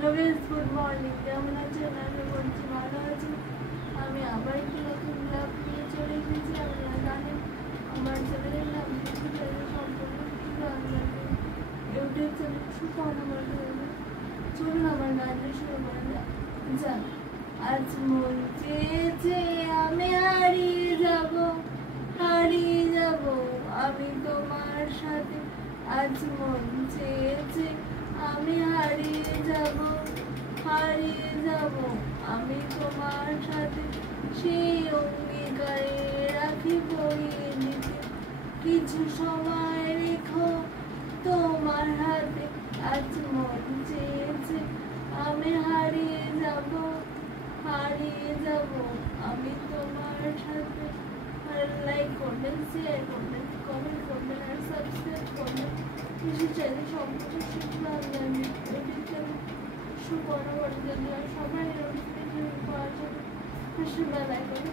Hello guys, good morning. কেমন আছেন? আশা করছি ভালো আছেন। আমি আবার একটি নতুন ব্লগ নিয়ে চলে এসেছি। আপনারা জানেন আমার চ্যানেলের নাম সম্পূর্ণ কিন্তু আপনাদের ইউটিউব চ্যানেল সুপর্ণা বর্ধমান। চলুন আমার গানটা শুরু করা যাক। আজ মন চেয়েছে আমি হারিয়ে যাব, হারিয়ে যাব আমি তোমার সাথে। আজ মন চেয়েছে আমি হারিয়ে যাব, হারিয়ে যাব আমি তোমার সাথে। সেই অঙ্গীকারে রাখি বইয়ে দিতে, কিছু সময় রেখো তোমার হাতে। আজ মন চেয়েছে আমি হারিয়ে যাব, হারিয়ে যাব আমি তোমার সাথে। আর লাইক করবেন, শেয়ার করবেন, কমেন্ট করবেন আর সাবস্ক্রাইব করবেন। কিছু চাইলে সম্পূর্ণ শিখতে হবে। সুপর্ণা বর্ধমান সবাই নোটিফিকেশন পাওয়ার জন্য বেল আইকনে